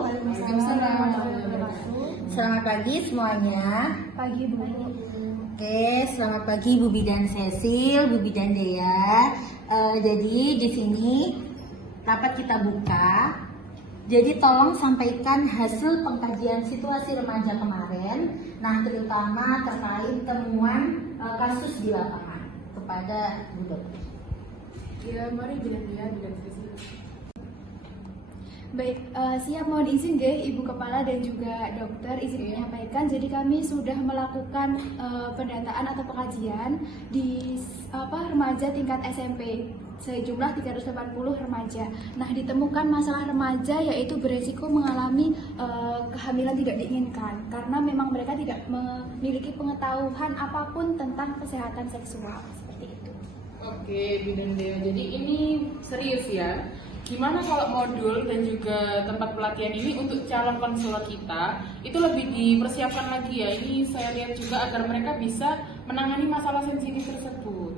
Waalaikumsalam. Selamat pagi semuanya. Pagi Bu. Oke, selamat pagi Bu Bidan Cecil, Bu Bidan Dea. Jadi di sini rapat kita buka. Jadi tolong sampaikan hasil pengkajian situasi remaja kemarin. Nah, terutama terkait temuan kasus di lapangan kepada Bu Dokter. Ya, mari Bidan Cecil. Baik, siap, mohon izin deh Ibu Kepala dan juga dokter izin menyampaikan. Jadi kami sudah melakukan pendataan atau pengkajian di remaja tingkat SMP sejumlah 380 remaja. Nah, ditemukan masalah remaja yaitu beresiko mengalami kehamilan tidak diinginkan karena memang mereka tidak memiliki pengetahuan apapun tentang kesehatan seksual seperti itu. Oke, Bidan Dea. Jadi ini serius ya. Gimana kalau modul dan juga tempat pelatihan ini untuk calon konselor kita itu lebih dipersiapkan lagi ya. Ini saya lihat juga agar mereka bisa menangani masalah sensitif tersebut.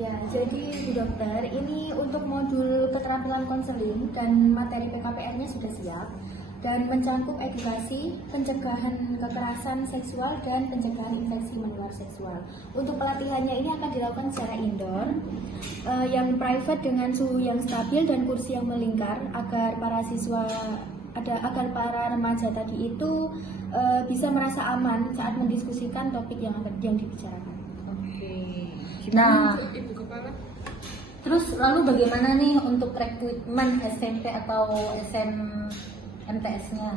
Ya, jadi Bu Dokter, ini untuk modul keterampilan konseling dan materi PKPR-nya sudah siap dan mencakup edukasi, pencegahan kekerasan seksual dan pencegahan infeksi menular seksual. Untuk pelatihannya ini akan dilakukan secara indoor, yang private dengan suhu yang stabil dan kursi yang melingkar agar para remaja tadi itu bisa merasa aman saat mendiskusikan topik yang dibicarakan. Oke. Nah, Ibu Kepala? Terus lalu bagaimana nih untuk rekrutmen SMP atau MTS-nya?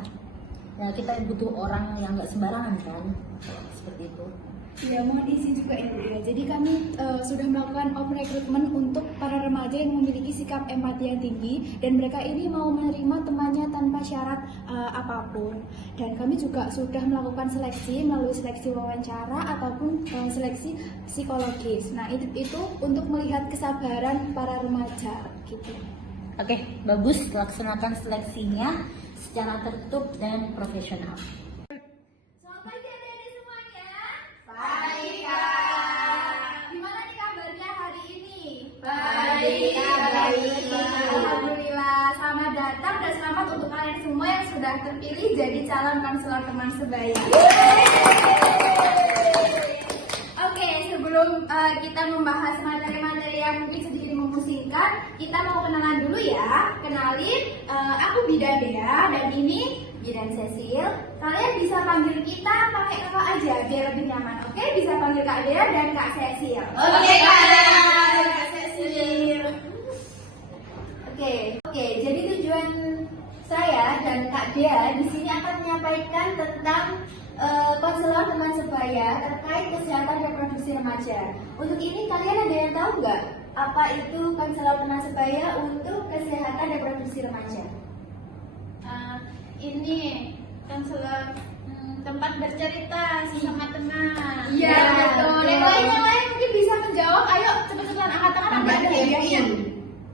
Ya, kita butuh orang yang nggak sembarangan kan, seperti itu. Ya, mohon izin juga Ibu ya. Jadi kami sudah melakukan open recruitment untuk para remaja yang memiliki sikap empati yang tinggi dan mereka ini mau menerima temannya tanpa syarat apapun. Dan kami juga sudah melakukan seleksi melalui seleksi wawancara ataupun seleksi psikologis. Nah, itu untuk melihat kesabaran para remaja gitu. Oke, bagus, laksanakan seleksinya secara tertutup dan profesional. Selamat pagi adik-adik semuanya. Pagi Kak. Gimana nih kabarnya hari ini? Baik. Alhamdulillah. Selamat datang dan selamat untuk kalian semua yang sudah terpilih jadi calon konselor teman sebaya. Oke, sebelum kita membahas materi-materi yang mungkin sedikit memusingkan, kita mau kenalan dulu ya. Kenalin, aku Bidan Dea dan ini Bidan Cecil. Kalian bisa panggil kita pakai kakak aja biar lebih nyaman. Oke, bisa panggil Kak Dea dan Kak Cecil. Oke, Kak Dea. Kak Cecil. Oke, jadi tujuan saya dan Kak Dea di sini akan menyampaikan tentang konselor teman sebaya terkait kesehatan reproduksi remaja. Untuk ini kalian ada yang tahu nggak apa itu konselor teman sebaya untuk kesehatan reproduksi remaja? Ini konselor tempat bercerita sama teman. Iya betul. Yang lain mungkin bisa menjawab. Ayo cepat-cepat angkat tangan. Tempat Ada yang camping.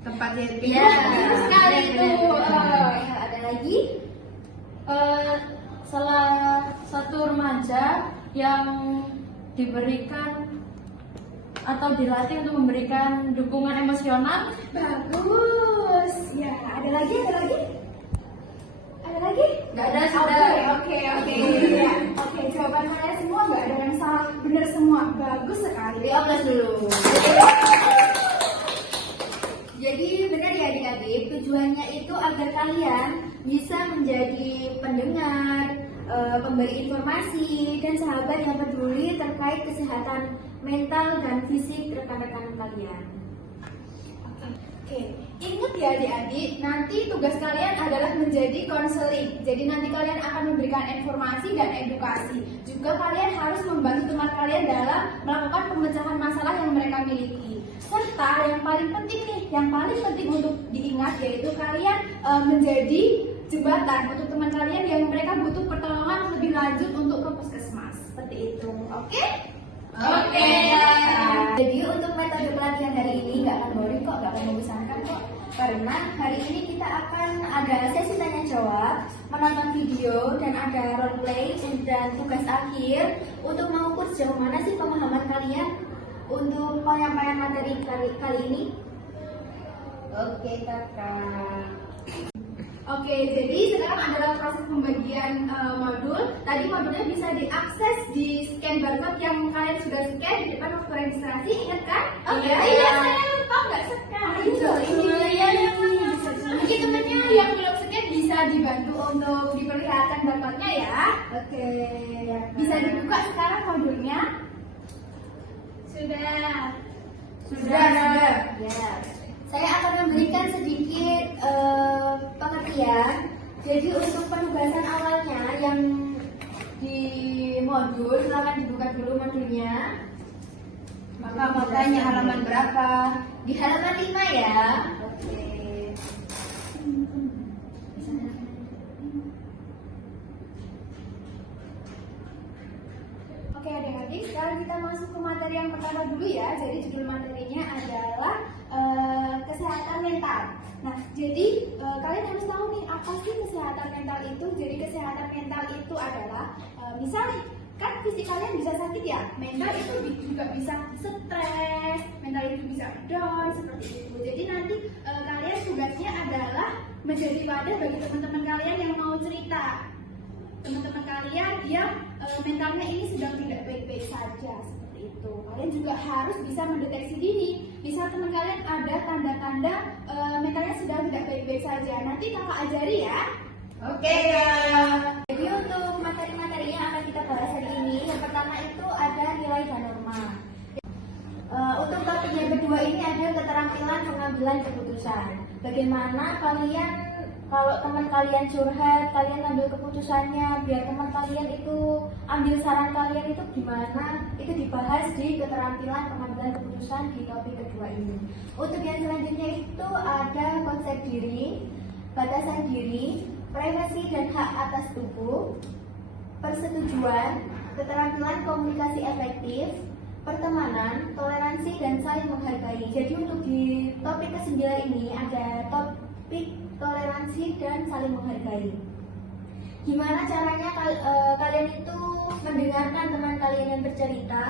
Tempat camping. Iya, betul sekali itu. Ada lagi? Salah satu remaja yang diberikan atau dilatih untuk memberikan dukungan emosional. Bagus. Ya, ada lagi? Ada lagi? Nggak ada, sudah. Oke. Ya. Oke, jawaban kalian semua nggak ada yang salah, benar semua. Bagus sekali. Dioplos dulu. Jadi benar ya adik-adik, tujuannya itu agar kalian bisa menjadi pendengar, pemberi informasi, dan sahabat yang peduli terkait kesehatan mental dan fisik rekan-rekan kalian. Oke, ingat ya adik-adik, nanti tugas kalian adalah menjadi konseling. Jadi nanti kalian akan memberikan informasi dan edukasi. Juga kalian harus membantu teman kalian dalam melakukan pemecahan masalah yang mereka miliki. Serta yang paling penting untuk diingat yaitu kalian menjadi jembatan untuk teman kalian yang mereka butuh pertolongan lebih lanjut untuk ke puskesmas. Seperti itu, oke? Oke. Jadi untuk metode pelatihan hari ini nggak akan boring kok, nggak akan membosankan kok. Karena hari ini kita akan ada sesi tanya jawab, menonton video, dan ada role play dan tugas akhir untuk mengukur sejauh mana sih pemahaman kalian untuk penyampaian materi kali ini. Oke, Kakak. Oke, jadi sekarang adalah proses pembagian modul. Tadi modulnya bisa diakses di scan barcode yang kalian sudah scan di depan waktu registrasi, ingat kan? Iya, saya lupa nggak scan. Mungkin temannya yang belum scan bisa dibantu untuk diperlihatkan barcode-nya ya. Oke, bisa dibuka sekarang modulnya. Sudah. Sudah. Ya. Saya akan memberikan sedikit pengertian. Jadi untuk penugasan awalnya yang di modul, silakan dibuka dulu modulnya. Maka mau tanya halaman berapa? Di halaman 5 ya. Oke. Oke adik-adik, sekarang kita masuk ke materi yang pertama dulu ya. Jadi judul materinya adalah kesehatan mental. Nah, jadi kalian harus tahu nih apa sih kesehatan mental itu. Jadi kesehatan mental itu adalah misalnya kan fisik kalian bisa sakit ya, mental itu juga bisa stres, mental itu bisa down seperti itu. Jadi nanti kalian tugasnya adalah menjadi wadah bagi teman-teman kalian yang mau cerita. Teman-teman kalian yang mentalnya ini sedang tidak baik-baik saja seperti itu. Kalian juga harus bisa mendeteksi dini. Bisa teman kalian ada tanda-tanda mentalnya sedang tidak baik-baik saja. Nanti kakak ajari ya. Oke. Jadi untuk materi-materi yang akan kita bahas hari ini, yang pertama itu ada nilai dan norma. Untuk topik yang kedua ini ada keterampilan pengambilan keputusan. Bagaimana kalian kalau teman kalian curhat, kalian ambil keputusannya, biar teman kalian itu ambil saran kalian itu gimana, itu dibahas di keterampilan pengambilan keputusan di topik kedua ini. Untuk yang selanjutnya itu ada konsep diri, batasan diri, privasi dan hak atas tubuh, persetujuan, keterampilan komunikasi efektif, pertemanan, toleransi dan saling menghargai. Jadi untuk di topik ke-9 ini ada topik toleransi dan saling menghargai. Gimana caranya kalian itu mendengarkan teman kalian yang bercerita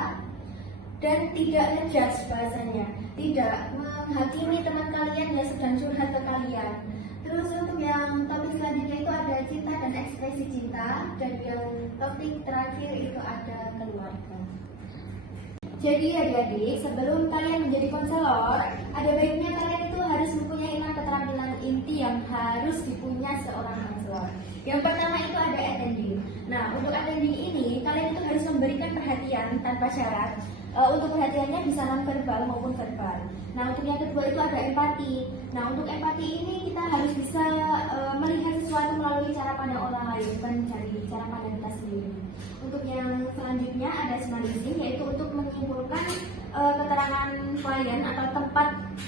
dan tidak ngejudge bahasanya, tidak menghakimi teman kalian yang sedang curhat ke kalian. Terus untuk yang topik selanjutnya itu ada cinta dan ekspresi cinta, dan yang topik terakhir itu ada keluarga. Jadi adik-adik, sebelum kalian menjadi konselor, ada baiknya kalian itu harus mempunyai 6 keterampilan inti yang harus dipunya seorang konselor. Yang pertama itu ada attending. Nah, untuk attending ini kalian itu harus memberikan perhatian tanpa syarat. Untuk perhatiannya bisa non-verbal maupun verbal. Nah, untuk yang kedua itu ada empati. Nah, untuk empati ini kita harus bisa melihat sesuatu melalui cara pandang orang lain, bukan mencari cara pandang kita sendiri. Untuk yang selanjutnya ada analyzing, yaitu untuk menyimpulkan keterangan klien atau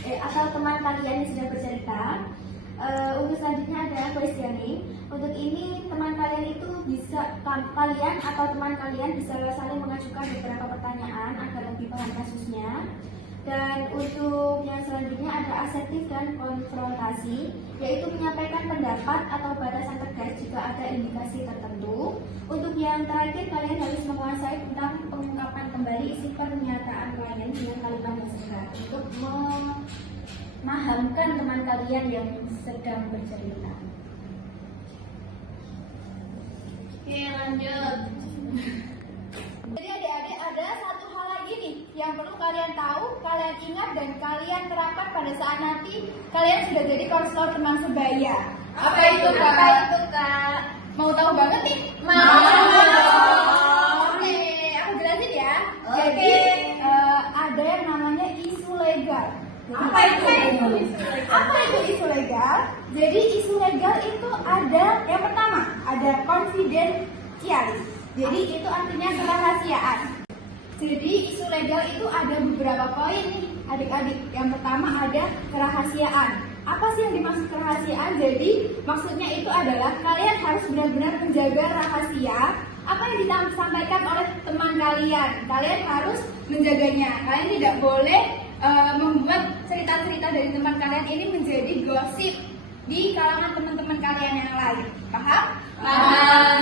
atau teman kalian yang sudah bercerita. Untuk selanjutnya ada questioning. Untuk ini teman kalian itu bisa kalian atau teman kalian bisa saling mengajukan beberapa pertanyaan agar lebih paham kasusnya. Dan untuk yang selanjutnya ada asertif dan konfrontasi, yaitu menyampaikan pendapat atau batasan tegas jika ada indikasi tertentu. Untuk yang terakhir kalian harus menguasai tentang pengungkapan kembali isi pernyataan klien dengan kalimat yang sehat untuk memahamkan teman kalian yang sedang bercerita. Oke, lanjut. Jadi adik-adik ada satu hal lagi nih yang perlu kalian tahu, kalian ingat dan kalian terapkan pada saat nanti kalian sudah jadi konselor teman sebaya. Apa itu kak? Mau tahu banget nih? Oke, aku jelasin ya. Jadi ada yang namanya isu legal. Apa itu isu legal? Jadi isu legal itu ada yang pertama ada confidentiality. Jadi itu artinya kerahasiaan. Jadi isu legal itu ada beberapa poin nih adik-adik. Yang pertama ada kerahasiaan. Apa sih yang dimaksud kerahasiaan? Jadi maksudnya itu adalah kalian harus benar-benar menjaga rahasia apa yang disampaikan oleh teman kalian. Kalian harus menjaganya. Kalian tidak boleh membuat cerita-cerita dari teman kalian ini menjadi gosip di kalangan teman-teman kalian yang lain. Paham? Paham.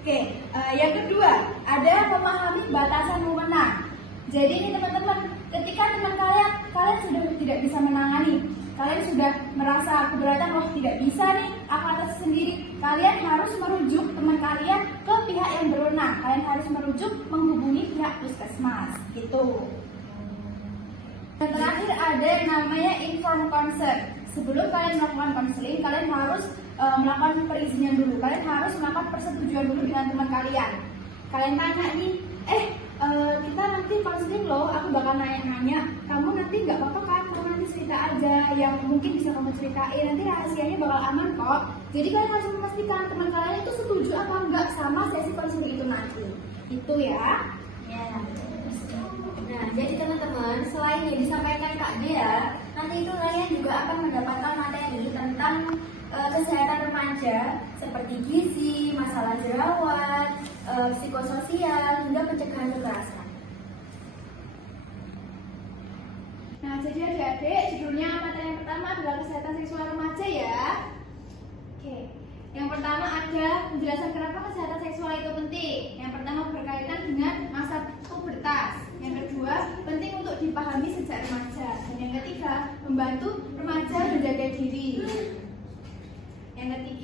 Oke, yang kedua ada memahami batasan wewenang. Jadi ini teman-teman, ketika teman kalian sudah tidak bisa menangani, kalian sudah merasa keberatan, tidak bisa nih kalian harus merujuk teman kalian ke pihak yang berwenang. Kalian harus merujuk menghubungi pihak puskesmas gitu. Dan terakhir ada yang namanya informed consent. Sebelum kalian melakukan konseling, kalian harus melakukan perizinan dulu. Kalian harus melakukan persetujuan dulu dengan teman kalian. Kalian tanya nih, kita nanti konseling loh, aku bakal nanya-nanya. Kamu nanti nggak apa-apa kan? Kamu nanti cerita aja yang mungkin bisa kamu ceritain. Nanti rahasianya bakal aman kok. Jadi kalian harus memastikan teman kalian itu setuju apa enggak sama sesi konseling itu nanti. Itu ya. Nah, jadi teman-teman, selain yang disampaikan Kak Dea, nanti itu kalian juga akan mendapatkan materi tentang kesehatan remaja seperti gizi, masalah jerawat, psikososial, hingga pencegahan kekerasan. Nah, jadi adik-adik, judulnya materi yang pertama adalah kesehatan seksual remaja ya. Oke, yang pertama ada penjelasan kenapa kesehatan seksual itu penting. Yang pertama berkaitan dengan masa pubertas. Yang kedua, penting untuk dipahami sejak remaja. Dan yang ketiga, membantu remaja menjaga diri.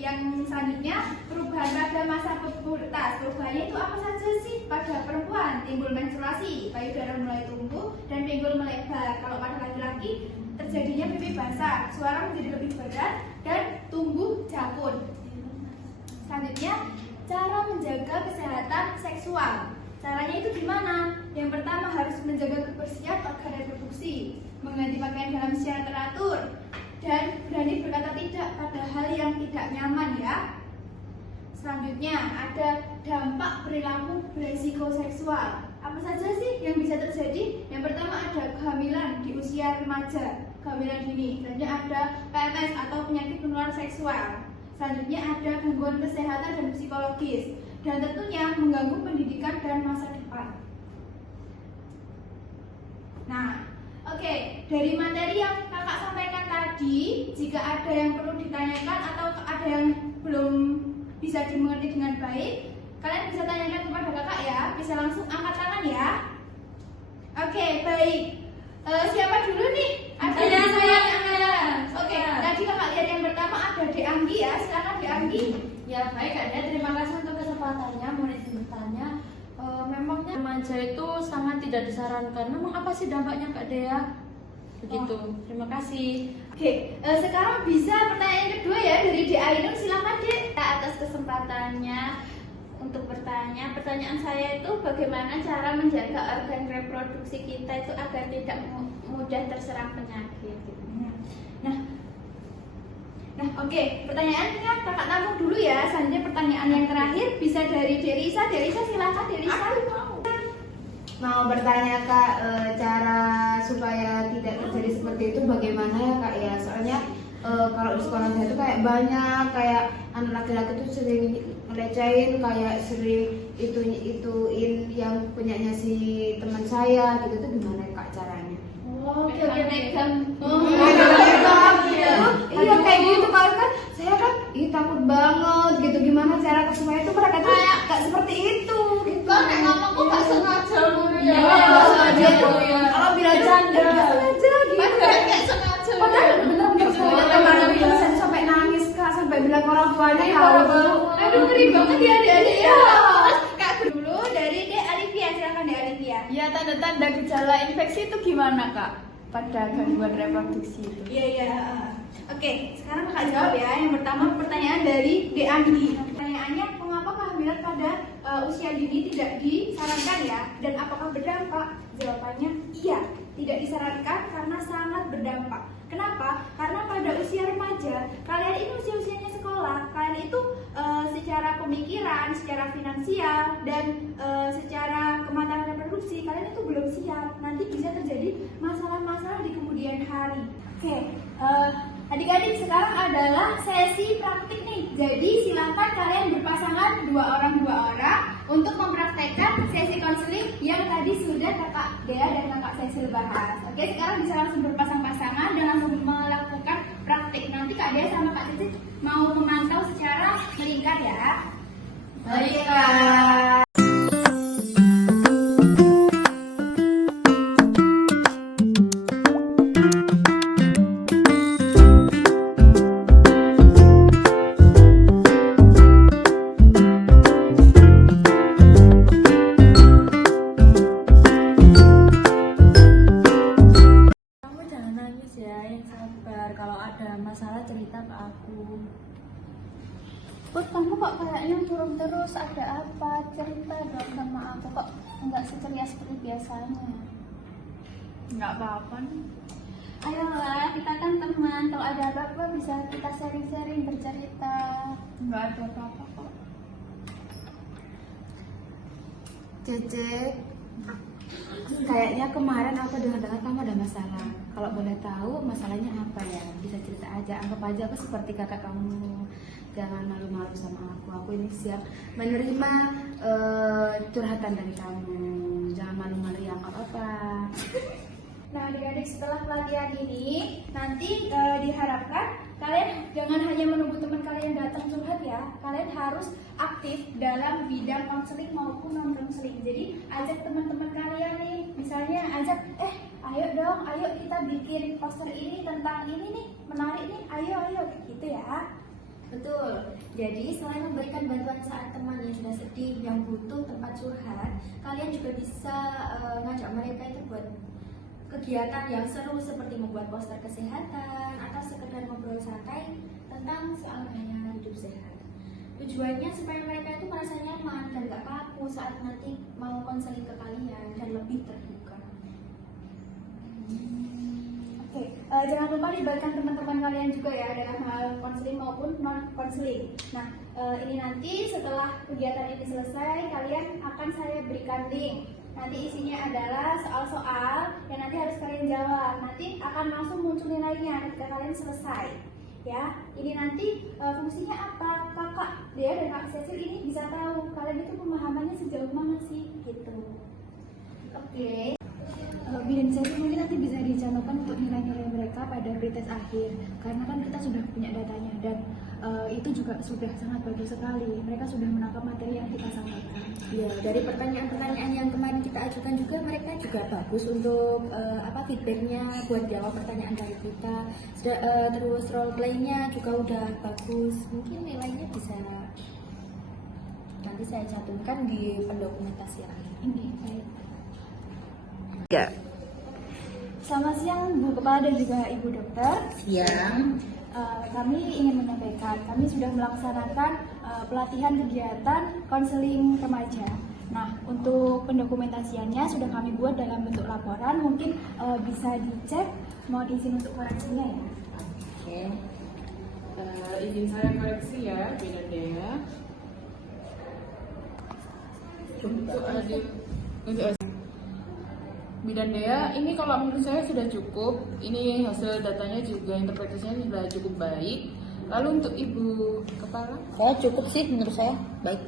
Yang selanjutnya, perubahan pada masa pubertas. Perubahannya itu apa saja sih? Pada perempuan, timbul menstruasi, payudara mulai tumbuh dan pinggul melebar. Kalau pada laki-laki, terjadinya pipi basah, suara menjadi lebih berat, dan tumbuh jakun. Selanjutnya, cara menjaga kesehatan seksual. Caranya itu gimana? Yang pertama harus menjaga kebersihan organ reproduksi, mengganti pakaian dalam secara teratur, dan berani berkata tidak pada hal yang tidak nyaman ya. Selanjutnya ada dampak perilaku beresiko seksual. Apa saja sih yang bisa terjadi? Yang pertama ada kehamilan di usia remaja, kehamilan dini. Selanjutnya ada PMS atau penyakit penular seksual. Selanjutnya ada gangguan kesehatan dan psikologis. Dan tentunya mengganggu pendidikan dan masa depan. Nah, oke, dari materi yang kakak sampaikan tadi, jika ada yang perlu ditanyakan atau ada yang belum bisa dimengerti dengan baik, kalian bisa tanyakan kepada kakak ya, bisa langsung angkat tangan ya. Oke, baik. Siapa dulu nih? Saya. Oke, tadi kakak lihat yang pertama ada De Anggi ya, silakan De Anggi. Ya baik Kak Dea, terima kasih untuk kesempatannya. Mohon izin bertanya, memangnya remaja itu sangat tidak disarankan. Memang apa sih dampaknya Kak Dea? Begitu. Terima kasih. Oke, sekarang bisa pertanyaan kedua ya dari De Ainun, silakan De. Atas kesempatannya untuk bertanya. Pertanyaan saya itu bagaimana cara menjaga organ reproduksi kita itu agar tidak mudah terserang penyakit. Nah, oke, pertanyaannya kakak tampung dulu ya. Selanjutnya pertanyaan yang terakhir bisa dari Derisa. Derisa silakan Derisa. Mau bertanya Kak, cara supaya tidak terjadi seperti itu bagaimana ya Kak ya? Soalnya kalau di sekolah saya itu kayak banyak kayak anak laki-laki itu sering ngelecehin, kayak sering ituin yang punyanya si teman saya gitu. Itu gimana Kak caranya? Oke, megang. Iya kayak gitu kan saya kan takut banget gitu, gimana cara supaya itu mereka tuh kayak seperti itu gitu. Kok nek ngomong kok gak sengaja ngono ya? Dia tuh kalau bilang canda sengaja gitu. Kayak sengaja. Padahal bener-bener kemarin bilang sampai nangis Kak, sampai bilang orang tuanya tahu. Aduh, ngeri banget ya adik-adik ya. Kak dulu dari De Alivia, silakan De Alivia. Ya, tanda-tanda gejala infeksi itu gimana Kak? Pada gangguan reproduksi itu. Iya. Oke, sekarang kakak jawab ya. Yang pertama pertanyaan dari De Andi. Pertanyaannya, mengapa kehamilan pada usia dini tidak disarankan ya? Dan apakah berdampak? Jawabannya iya, tidak disarankan karena sangat berdampak. Kenapa? Karena pada usia remaja, kalian ini usia-usianya sekolah, kalian itu secara pemikiran, secara finansial, dan secara kematangan reproduksi, kalian itu belum siap. Nanti bisa terjadi masalah-masalah di kemudian hari. Oke, adik-adik sekarang adalah sesi praktik nih. Jadi silakan kalian berpasangan 2 orang untuk mempraktekkan sesi konseling yang tadi sudah kakak Dea dan kakak Cecil bahas. Oke, sekarang bisa langsung berpasang-pasangan dan langsung melakukan praktik. Nanti Kak Dea sama Kak Cecil mau memantau secara melingkar ya. Baik Kak. kamu kok kayaknya turun terus, ada apa? Cerita dong sama aku, kok nggak seceria seperti biasanya. Nggak apa-apa nih. Ayolah, kita kan teman, kalau ada apa-apa bisa kita sharing-sharing, bercerita. Nggak ada apa-apa kok. Cece, kayaknya kemarin aku dengar-dengar kamu ada masalah. Kalau boleh tahu masalahnya apa ya? Bisa cerita aja, anggap aja aku seperti kakak kamu. Jangan malu-malu sama aku. Aku ini siap menerima curhatan dari kamu. Jangan malu-malu ya, nggak apa-apa. Nah, adik-adik, setelah pelatihan ini nanti diharapkan kalian jangan hanya menunggu teman kalian datang curhat ya. Kalian harus aktif dalam bidang konseling maupun non konseling. Jadi ajak teman-teman kalian nih, misalnya ajak, ayo dong, ayo kita bikin poster ini tentang ini nih, menarik nih, ayo gitu ya. Betul. Jadi selain memberikan bantuan saat teman yang sudah sedih, yang butuh tempat curhat, kalian juga bisa ngajak mereka itu buat kegiatan yang seru seperti membuat poster kesehatan atau sekedar ngobrol santai tentang soal gaya hidup sehat. Tujuannya supaya mereka itu merasa nyaman dan gak kaku saat nanti mau konseling ke kalian dan lebih terbuka. Oke, jangan lupa libatkan teman-teman kalian juga ya dalam hal konseling maupun non konseling. Nah, ini nanti setelah kegiatan ini selesai, kalian akan saya berikan link. Nanti isinya adalah soal-soal yang nanti harus kalian jawab. Nanti akan langsung muncul nilainya ketika kalian selesai. Ya, ini nanti fungsinya apa? Kakak Dea dan Kak Cecil ini bisa tahu kalian itu pemahamannya sejauh mana sih, gitu. Oke. Bidan Cecil mungkin nanti bisa dicantumkan untuk nilai-nilai mereka pada pretest akhir, karena kan kita sudah punya datanya dan itu juga sudah sangat bagus sekali. Mereka sudah menangkap materi yang kita sampaikan. Ya, dari pertanyaan-pertanyaan yang kemarin kita ajukan juga mereka juga bagus untuk feedbacknya buat jawab pertanyaan dari kita. Terus role play-nya juga udah bagus. Mungkin nilainya bisa nanti saya cantumkan di pendokumentasian Ini baik. Ya. Selamat siang Bu Kepala dan juga Ibu Dokter. Siang. Kami ingin menyampaikan, kami sudah melaksanakan pelatihan kegiatan konseling remaja. Nah, untuk pendokumentasiannya sudah kami buat dalam bentuk laporan, mungkin bisa dicek. Mohon izin untuk koreksinya ya. Oke. Izin saya koreksi ya, Bidan Dea. Untuk Bidan Dea, ini kalau menurut saya sudah cukup. Ini hasil datanya juga interpretasinya sudah cukup baik. Lalu untuk Ibu Kepala? Saya cukup sih menurut saya. Baik.